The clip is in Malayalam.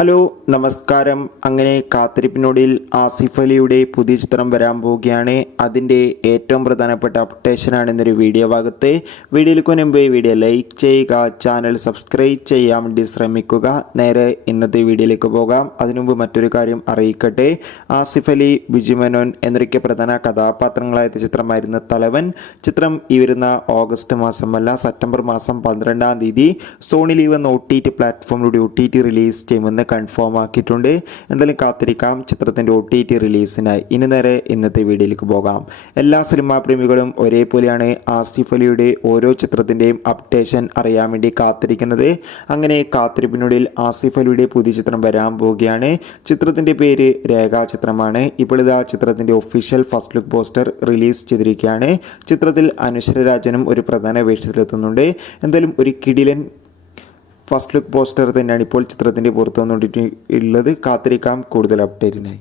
ഹലോ നമസ്കാരം. അങ്ങനെ കാത്തിരിപ്പിനൊടുവിൽ ആസിഫ് അലിയുടെ പുതിയ ചിത്രം വരാൻ പോവുകയാണ്. അതിൻ്റെ ഏറ്റവും പ്രധാനപ്പെട്ട അപ്ഡേഷനാണ് ഇന്നൊരു വീഡിയോ ഭാഗത്ത്. വീഡിയോയിലേക്ക് മുൻപ് വീഡിയോ ലൈക്ക് ചെയ്യുക, ചാനൽ സബ്സ്ക്രൈബ് ചെയ്യാൻ വേണ്ടി ശ്രമിക്കുക. നേരെ ഇന്നത്തെ വീഡിയോയിലേക്ക് പോകാം. അതിനുമുമ്പ് മറ്റൊരു കാര്യം അറിയിക്കട്ടെ. ആസിഫ് അലി, ബിജു മേനോൻ എന്നൊക്കെ പ്രധാന കഥാപാത്രങ്ങളായ ചിത്രമായിരുന്നു തലവൻ. ചിത്രം ഈ വരുന്ന ഓഗസ്റ്റ് മാസമല്ല, സെപ്റ്റംബർ മാസം 12-ാം തീയതി സോണി ലീവ് എന്ന OTT പ്ലാറ്റ്ഫോമിലൂടെ OTT റിലീസ് ചെയ്യുമെന്ന് കൺഫേം ആക്കിയിട്ടുണ്ട്. എന്തായാലും കാത്തിരിക്കാം ചിത്രത്തിൻ്റെ OTT റിലീസിനായി. ഇനി നേരെ ഇന്നത്തെ വീഡിയോയിലേക്ക് പോകാം. എല്ലാ സിനിമാ പ്രേമികളും ഒരേപോലെയാണ് ആസിഫ് അലിയുടെ ഓരോ ചിത്രത്തിൻ്റെയും അപ്ഡേഷൻ അറിയാൻ വേണ്ടി കാത്തിരിക്കുന്നത്. അങ്ങനെ കാത്തിരിപ്പിനുള്ളിൽ ആസിഫ് അലിയുടെ പുതിയ ചിത്രം വരാൻ പോവുകയാണ്. ചിത്രത്തിൻ്റെ പേര് രേഖാചിത്രമാണ്. ഇപ്പോൾ ഇതാ ചിത്രത്തിൻ്റെ official first look poster release ചെയ്തിരിക്കുകയാണ്. ചിത്രത്തിൽ അനശ്വര രാജനും ഒരു പ്രധാന വേഷത്തിലെത്തുന്നുണ്ട്. എന്തായാലും ഒരു കിടിലൻ ഫസ്റ്റ് ലുക്ക് പോസ്റ്റർ തന്നെയാണ് ഇപ്പോൾ ചിത്രത്തിൻ്റെ പുറത്തു വന്നുകൊണ്ടിട്ടുള്ളത്. കാത്തിരിക്കാം കൂടുതൽ അപ്ഡേറ്റിനായി.